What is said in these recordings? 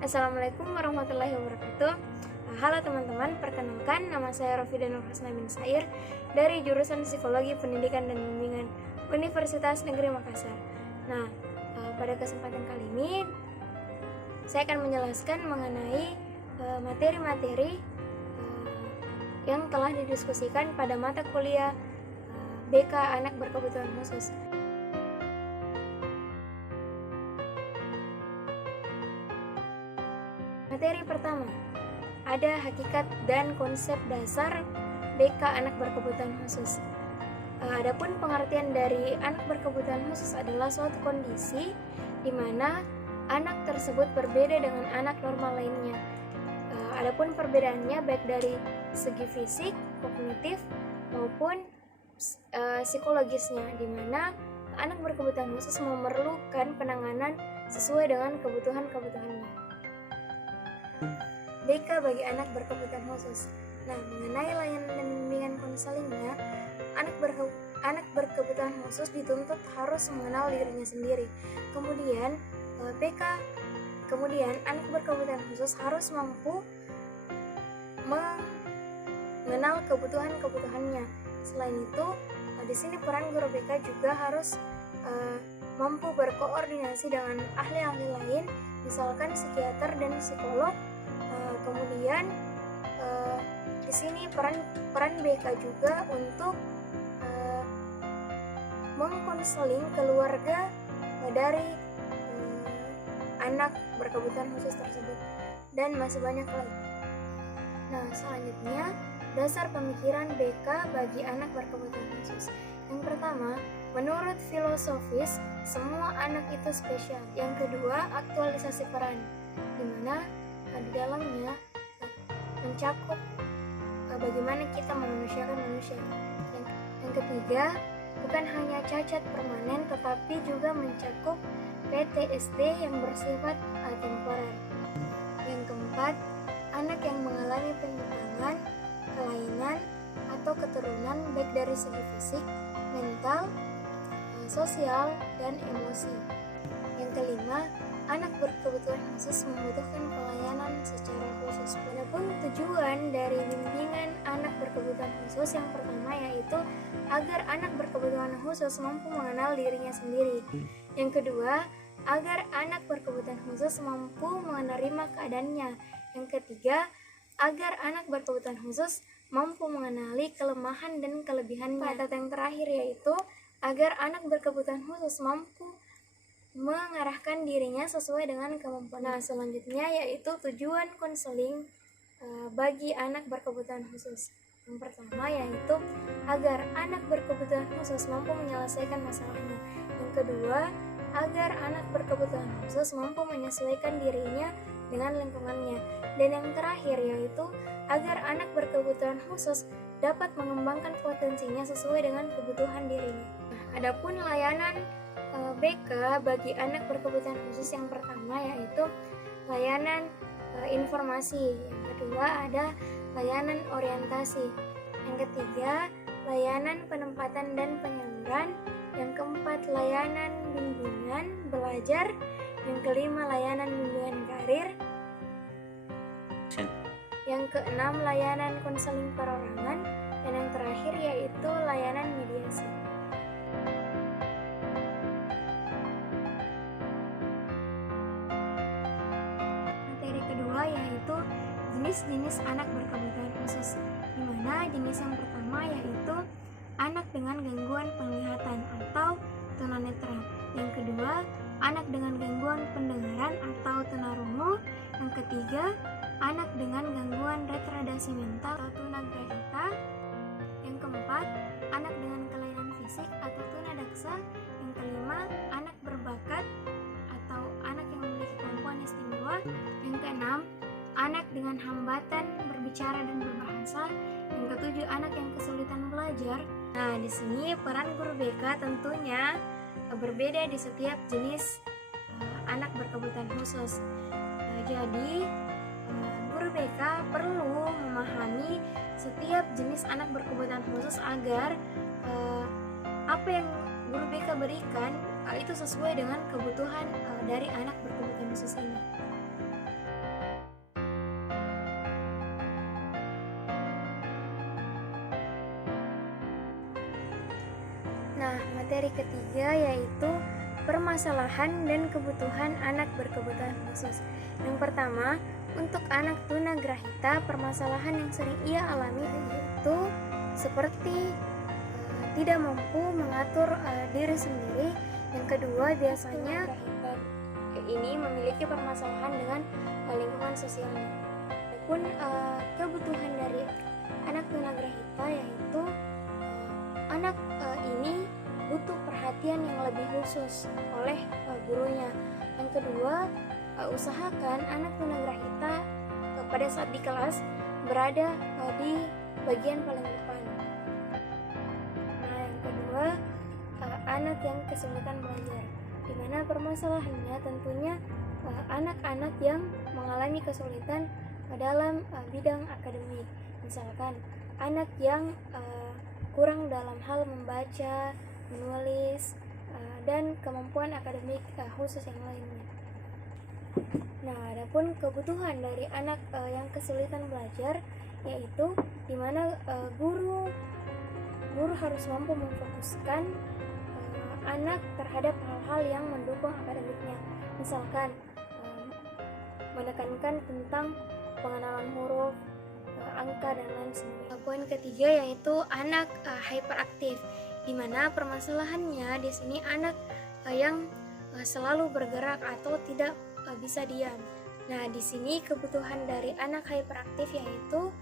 Assalamualaikum warahmatullahi wabarakatuh. Halo teman-teman, perkenalkan nama saya Rafida Nur Hasna bin Sair dari jurusan Psikologi Pendidikan dan Bimbingan Universitas Negeri Makassar. Nah, pada kesempatan kali ini saya akan menjelaskan mengenai materi-materi yang telah didiskusikan pada mata kuliah BK Anak Berkebutuhan Khusus. Materi pertama, ada hakikat dan konsep dasar BK Anak Berkebutuhan Khusus. Adapun pengertian dari anak berkebutuhan khusus adalah suatu kondisi di mana anak tersebut berbeda dengan anak normal lainnya. Adapun perbedaannya baik dari segi fisik, kognitif maupun psikologisnya, di mana anak berkebutuhan khusus memerlukan penanganan sesuai dengan kebutuhan-kebutuhannya. BK bagi anak berkebutuhan khusus. Nah, mengenai layanan dan bimbingan konselingnya, anak berkebutuhan khusus dituntut harus mengenal dirinya sendiri. Kemudian anak berkebutuhan khusus harus mampu mengenal kebutuhan-kebutuhannya. Selain itu, di sini peran guru BK juga harus mampu berkoordinasi dengan ahli-ahli lain, misalkan psikiater dan psikolog. Kemudian di sini peran BK juga untuk mengkonseling keluarga dari anak berkebutuhan khusus tersebut, dan masih banyak lagi. Nah, selanjutnya dasar pemikiran BK bagi anak berkebutuhan khusus. Yang pertama, menurut filosofis semua anak itu spesial. Yang kedua, aktualisasi peran, di mana di dalamnya mencakup bagaimana kita memanusiakan manusia. Yang ketiga, bukan hanya cacat permanen tetapi juga mencakup PTSD yang bersifat temporer. Yang keempat, anak yang mengalami penyimpangan, kelainan atau keturunan baik dari segi fisik, mental, sosial, dan emosi. Yang kelima, anak berkebutuhan khusus membutuhkan pelayanan secara khusus. Adapun tujuan dari bimbingan anak berkebutuhan khusus yang pertama yaitu agar anak berkebutuhan khusus mampu mengenal dirinya sendiri. Yang kedua, agar anak berkebutuhan khusus mampu menerima keadaannya. Yang ketiga, agar anak berkebutuhan khusus mampu mengenali kelemahan dan kelebihannya. Atau yang terakhir yaitu agar anak berkebutuhan khusus mampu mengarahkan dirinya sesuai dengan kemampuan. Nah, selanjutnya yaitu tujuan konseling bagi anak berkebutuhan khusus. Yang pertama yaitu agar anak berkebutuhan khusus mampu menyelesaikan masalahnya. Yang kedua, agar anak berkebutuhan khusus mampu menyesuaikan dirinya dengan lingkungannya. Dan yang terakhir yaitu agar anak berkebutuhan khusus dapat mengembangkan potensinya sesuai dengan kebutuhan dirinya. Nah, adapun layanan BK bagi anak berkebutuhan khusus yang pertama yaitu layanan informasi. Yang kedua ada layanan orientasi. Yang ketiga layanan penempatan dan penyaluran. Yang keempat layanan bimbingan belajar. Yang kelima layanan bimbingan karir. Yang keenam layanan konseling perorangan. Dan yang terakhir yaitu layanan mediasi. Yaitu jenis-jenis anak berkebutuhan khusus, di mana jenis yang pertama yaitu anak dengan gangguan penglihatan atau tunanetra. Yang kedua, anak dengan gangguan pendengaran atau tunarungu. Yang ketiga, anak dengan gangguan retardasi mental atau tunagrahita. Yang keempat, anak dengan kelainan fisik atau tunadaksa. Yang kelima, anak berbakat atau anak yang memiliki kemampuan istimewa. Yang keenam, anak dengan hambatan berbicara dan berbahasa. Yang ketujuh, anak yang kesulitan belajar. Nah, di sini peran guru BK tentunya berbeda di setiap jenis anak berkebutuhan khusus. Jadi, guru BK perlu memahami setiap jenis anak berkebutuhan khusus agar apa yang guru BK berikan itu sesuai dengan kebutuhan dari anak berkebutuhan khusus ini. Nah, materi ketiga yaitu permasalahan dan kebutuhan anak berkebutuhan khusus. Yang pertama, untuk anak tunagrahita, permasalahan yang sering ia alami yaitu seperti tidak mampu mengatur diri sendiri. Yang kedua, biasanya ini memiliki permasalahan dengan lingkungan sosialnya. Adapun kebutuhan dari anak tunagrahita yaitu anak ini butuh perhatian yang lebih khusus oleh gurunya. Yang kedua, usahakan anak tunagrahita pada saat di kelas berada di bagian paling depan. Nah, yang kedua, anak yang kesulitan belajar, di mana permasalahannya tentunya anak-anak yang mengalami kesulitan dalam bidang akademik. Misalkan anak yang kurang dalam hal membaca, menulis, dan kemampuan akademik khusus yang lainnya. Nah, adapun kebutuhan dari anak yang kesulitan belajar yaitu di mana guru harus mampu memfokuskan anak terhadap hal-hal yang mendukung akademiknya. Misalkan menekankan tentang pengenalan huruf, angka, dan lain sebagainya. Poin ketiga yaitu anak hyperaktif, di mana permasalahannya di sini anak yang selalu bergerak atau tidak bisa diam. Nah, di sini kebutuhan dari anak hyperaktif yaitu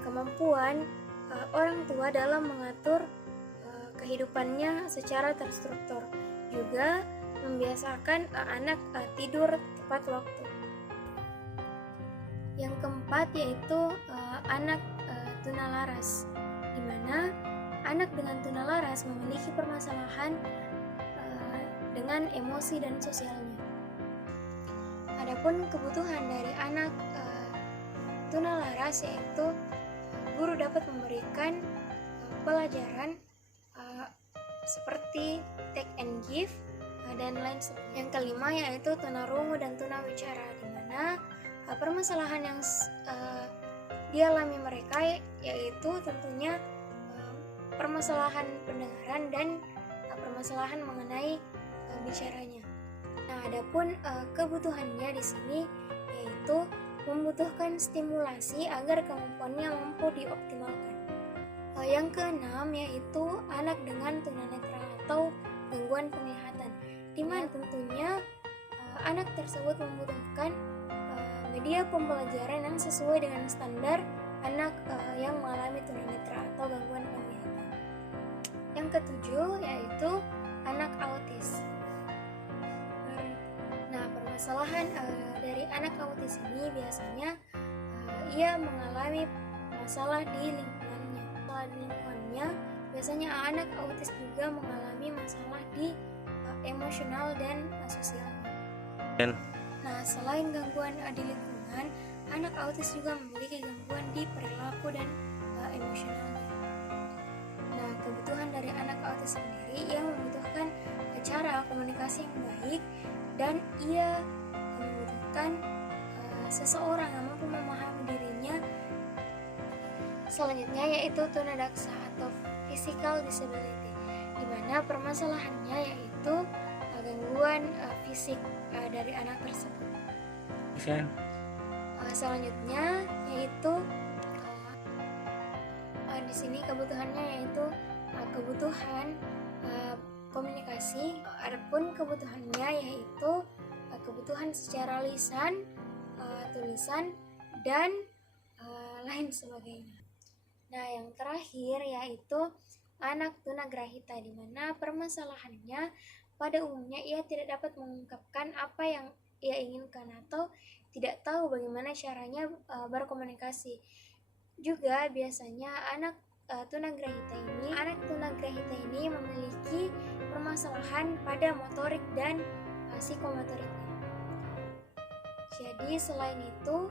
kemampuan orang tua dalam mengatur kehidupannya secara terstruktur, juga membiasakan anak tidur tepat waktu. Yang keempat yaitu anak tunalaras, di mana anak dengan tunalaras memiliki permasalahan dengan emosi dan sosialnya. Adapun kebutuhan dari anak tunalaras yaitu guru dapat memberikan pelajaran seperti take and give dan lain sebagainya. Yang kelima yaitu tunarungu dan tunawicara, di mana permasalahan yang dialami mereka yaitu tentunya permasalahan pendengaran dan permasalahan mengenai bicaranya. Nah, adapun kebutuhannya di sini yaitu membutuhkan stimulasi agar kemampuannya mampu dioptimalkan. Yang keenam yaitu anak dengan tunanetra atau gangguan penglihatan, di mana tentunya anak tersebut membutuhkan media pembelajaran yang sesuai dengan standar anak yang mengalami tunanetra atau gangguan penglihatan. Yang ketujuh yaitu anak autis. Nah, permasalahan dari anak autis ini biasanya ia mengalami masalah di lingkungannya. Biasanya anak autis juga mengalami masalah di emosional dan sosialnya. Nah, selain gangguan di lingkungan, anak autis juga memiliki gangguan di perilaku dan emosionalnya. Nah, kebutuhan dari anak autis sendiri ia membutuhkan cara komunikasi yang baik, dan ia membutuhkan seseorang yang mampu memahami dirinya. Selanjutnya yaitu tunadaksa atau physical disability, di mana permasalahannya yaitu gangguan fisik dari anak tersebut. Selanjutnya yaitu di sini kebutuhannya yaitu kebutuhan komunikasi. Adapun kebutuhannya yaitu kebutuhan secara lisan, tulisan, dan lain sebagainya. Nah, yang terakhir yaitu anak tunagrahita, di mana permasalahannya pada umumnya ia tidak dapat mengungkapkan apa yang ia inginkan atau tidak tahu bagaimana caranya berkomunikasi. Juga biasanya anak tunagrahita ini memiliki permasalahan pada motorik dan psikomotoriknya. Jadi selain itu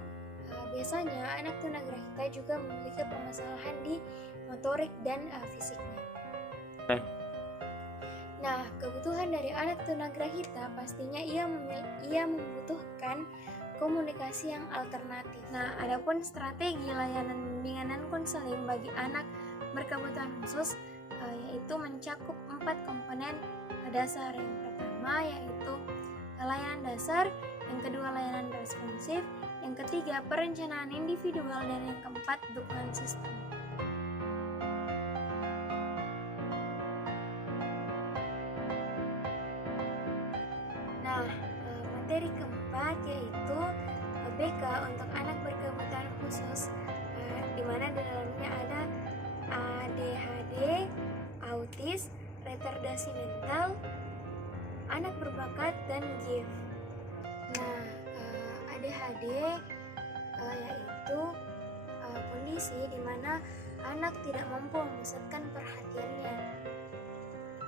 biasanya anak tunagrahita juga memiliki permasalahan di motorik dan fisiknya. Nah, kebutuhan dari anak tunagrahita pastinya ia membutuhkan komunikasi yang alternatif. Nah, adapun strategi layanan bimbingan dan konseling bagi anak berkebutuhan khusus yaitu mencakup 4 komponen dasar. Yang pertama yaitu layanan dasar, yang kedua layanan responsif, yang ketiga perencanaan individual, dan yang keempat dukungan sistem. Nah, materi keempat yaitu BK untuk anak berkebutuhan khusus, di mana di dalamnya ada ADHD, autis, retardasi mental, anak berbakat, dan GIF. Nah, ADHD yaitu kondisi di mana anak tidak mampu memusatkan perhatiannya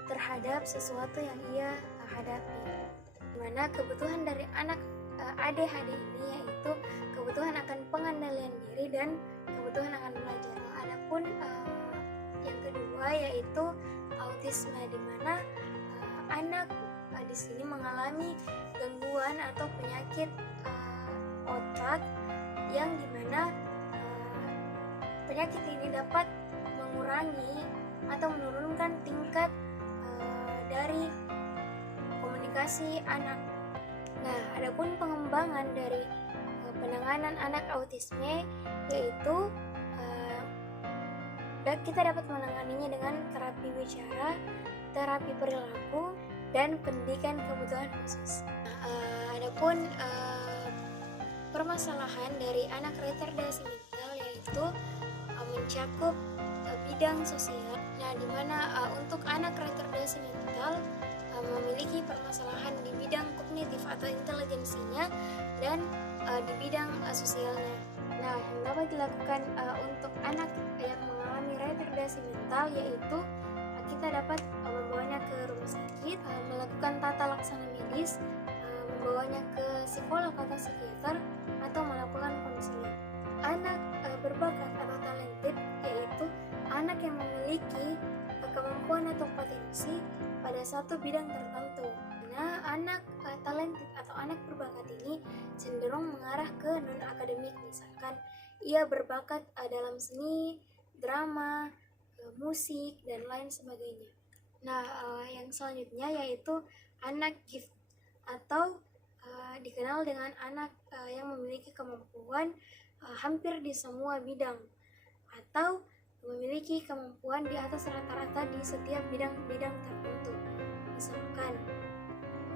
terhadap sesuatu yang ia hadapi. Di mana kebutuhan dari anak ADHD ini yaitu kebutuhan akan pengendalian diri dan kebutuhan akan belajar. Adapun yang kedua yaitu autisme, di mana anak di sini mengalami gangguan atau penyakit otak yang dimana penyakit ini dapat mengurangi atau menurunkan tingkat dari komunikasi anak. Nah, adapun pengembangan dari penanganan anak autisme yaitu kita dapat menanganinya dengan terapi bicara, terapi perilaku, dan pendidikan kebutuhan khusus. Adapun permasalahan dari anak retardasi mental yaitu mencakup bidang sosial. Nah, di mana untuk anak retardasi mental memiliki permasalahan di bidang kognitif atau intelijensinya dan di bidang sosialnya. Nah, yang dapat dilakukan untuk anak yang mengalami retardasi mental yaitu kita dapat membawanya ke rumah sakit, melakukan tata laksana medis, membawanya ke psikolog atau psikiater, atau melakukan konseling. Anak berbakat atau talented yaitu anak yang memiliki kemampuan atau potensi pada satu bidang tertentu. Nah, anak talented atau anak berbakat ini cenderung mengarah ke non-akademik, misalkan ia berbakat dalam seni, drama, musik, dan lain sebagainya. Nah, yang selanjutnya yaitu anak gift atau dikenal dengan anak yang memiliki kemampuan hampir di semua bidang atau memiliki kemampuan di atas rata-rata di setiap bidang-bidang tertentu.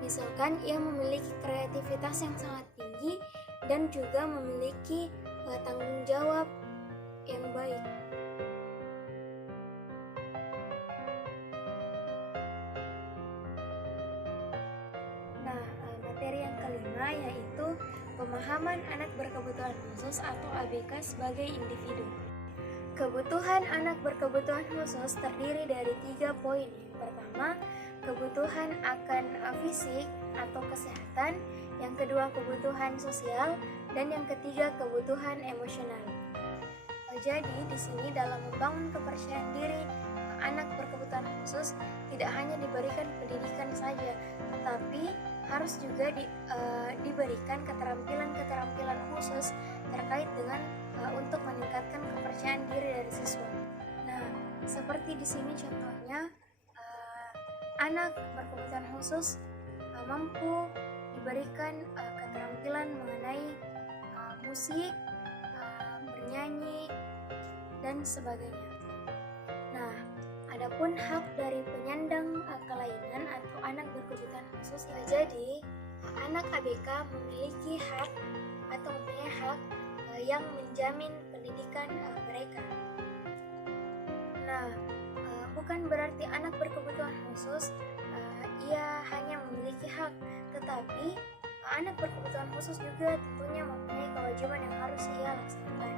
Misalkan ia memiliki kreativitas yang sangat tinggi dan juga memiliki tanggung jawab yang baik. Nah, materi yang kelima yaitu pemahaman anak berkebutuhan khusus atau ABK sebagai individu. Kebutuhan anak berkebutuhan khusus terdiri dari 3 poin. Yang pertama, kebutuhan akan fisik atau kesehatan, yang kedua kebutuhan sosial, dan yang ketiga kebutuhan emosional. Jadi di sini dalam membangun kepercayaan diri anak berkebutuhan khusus tidak hanya diberikan pendidikan saja, tetapi harus juga diberikan keterampilan-keterampilan khusus terkait dengan untuk meningkatkan kepercayaan diri dari siswa. Nah, seperti di sini contohnya anak berkebutuhan khusus mampu diberikan keterampilan mengenai musik, bernyanyi, dan sebagainya. Nah, adapun hak dari penyandang kelainan atau anak berkebutuhan khusus jadi anak ABK memiliki hak atau mempunyai hak yang menjamin pendidikan mereka. Nah, bukan berarti anak berkebutuhan khusus ia hanya memiliki hak, tetapi anak berkebutuhan khusus juga tentunya mempunyai kewajiban yang harus ia laksanakan.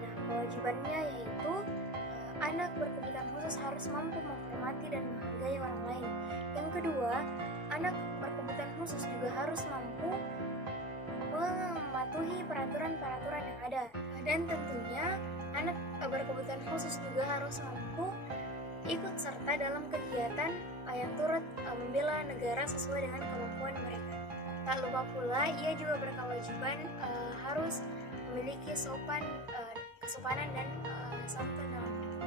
Nah, kewajibannya yaitu anak berkebutuhan khusus harus mampu menghormati dan menghargai orang lain. Yang kedua, anak berkebutuhan khusus juga harus mampu mematuhi peraturan-peraturan yang ada. Dan tentunya anak berkebutuhan khusus juga harus mampu ikut serta dalam kegiatan yang turut membela negara sesuai dengan kemampuan mereka. Tak lupa pula, ia juga berkewajiban harus memiliki kesopanan dan santun dalam hidup.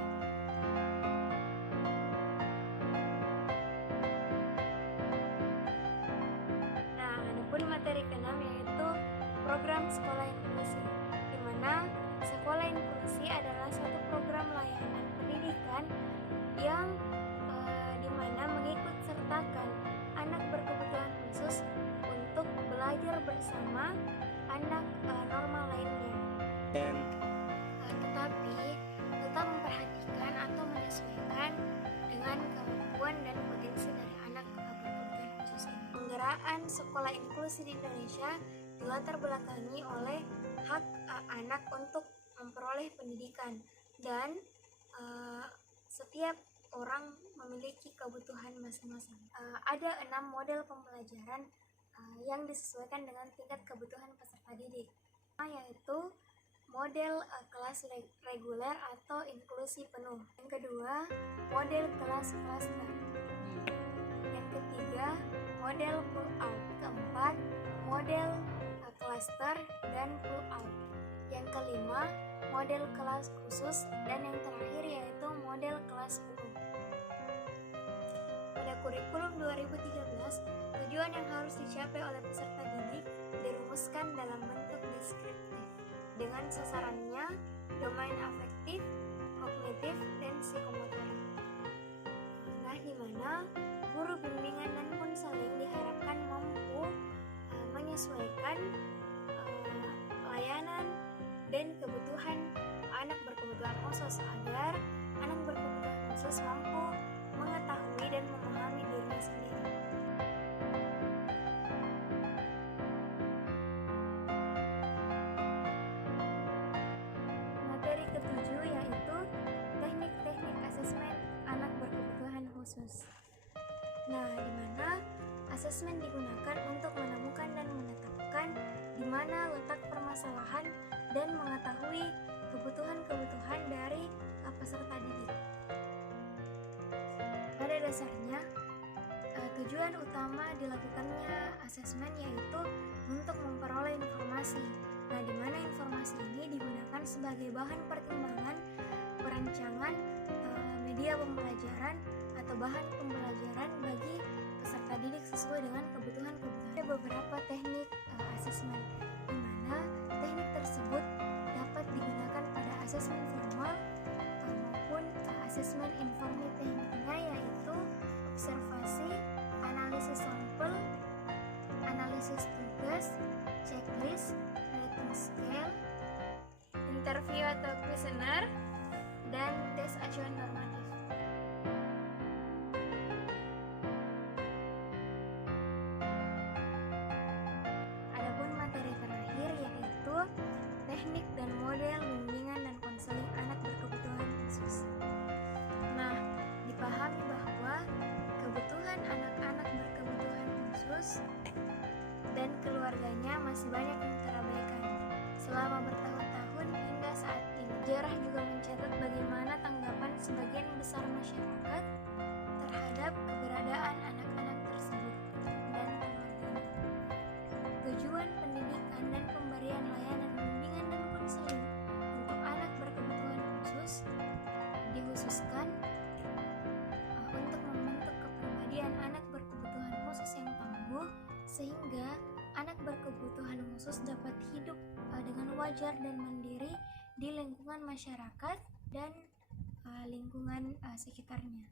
materi ke-6 yaitu program sekolah inklusi, di mana sekolah inklusi adalah suatu program layanan pendidikan yang di mana mengikut sertakan anak berkebutuhan khusus untuk belajar bersama anak normal lainnya. Tetapi tetap memperhatikan atau menyesuaikan dengan kemampuan dan potensi dari anak berkebutuhan khusus ini. Penggerak sekolah inklusi di Indonesia dilatar belakangi oleh hak anak untuk memperoleh pendidikan dan setiap orang memiliki kebutuhan masing-masing. Ada 6 model pembelajaran yang disesuaikan dengan tingkat kebutuhan peserta didik, yaitu model kelas reguler atau inklusi penuh. Yang kedua, model kelas cluster. Yang ketiga, model pull out. Keempat, model cluster dan pull out. Yang kelima, model kelas khusus, dan yang terakhir yaitu model kelas penuh. Pada kurikulum 2013, tujuan yang harus dicapai oleh peserta didik dirumuskan dalam bentuk deskriptif dengan sasarannya domain afektif, kognitif, dan psikomotor. Nah, di mana guru bimbingan dan konseling diharapkan mampu menyesuaikan layanan dan kebutuhan anak berkebutuhan khusus agar anak berkebutuhan khusus mampu mengetahui dan memahami dirinya sendiri. Materi ketujuh yaitu teknik-teknik asesmen anak berkebutuhan khusus. Nah, di mana asesmen digunakan untuk menemukan dan menetapkan di mana letak permasalahan dan mengetahui kebutuhan-kebutuhan dari peserta didik. Pada dasarnya, tujuan utama dilakukannya asesmen yaitu untuk memperoleh informasi. Nah, di mana informasi ini digunakan sebagai bahan pertimbangan perancangan media pembelajaran atau bahan pembelajaran bagi peserta didik sesuai dengan kebutuhan-kebutuhan. Ada beberapa teknik asesmen, di mana teknik tersebut dapat digunakan pada asesmen formal maupun asesmen informal. Tekniknya yaitu observasi, analisis sampel, analisis tugas, checklist, rating scale, interview atau kuesioner, dan tes acuan normatif. Adapun materi terakhir yaitu teknik dan model bimbingan dan konseling anak berkebutuhan khusus. Nah, dipahami bahwa kebutuhan anak-anak berkebutuhan khusus dan keluarganya masih banyak yang terabaikan. Selama bertahun-tahun hingga saat ini, sejarah juga mencatat bagaimana tanggapan sebagian besar masyarakat terhadap keberadaan anak-anak tersebut dan keluarganya. Tujuan pendidikan dan pemberian layanan bimbingan dan konseling untuk anak berkebutuhan khusus dikhususkan untuk membentuk kepribadian anak berkebutuhan khusus yang tangguh, sehingga anak berkebutuhan khusus dapat hidup dengan wajar dan mandiri di lingkungan masyarakat dan lingkungan sekitarnya.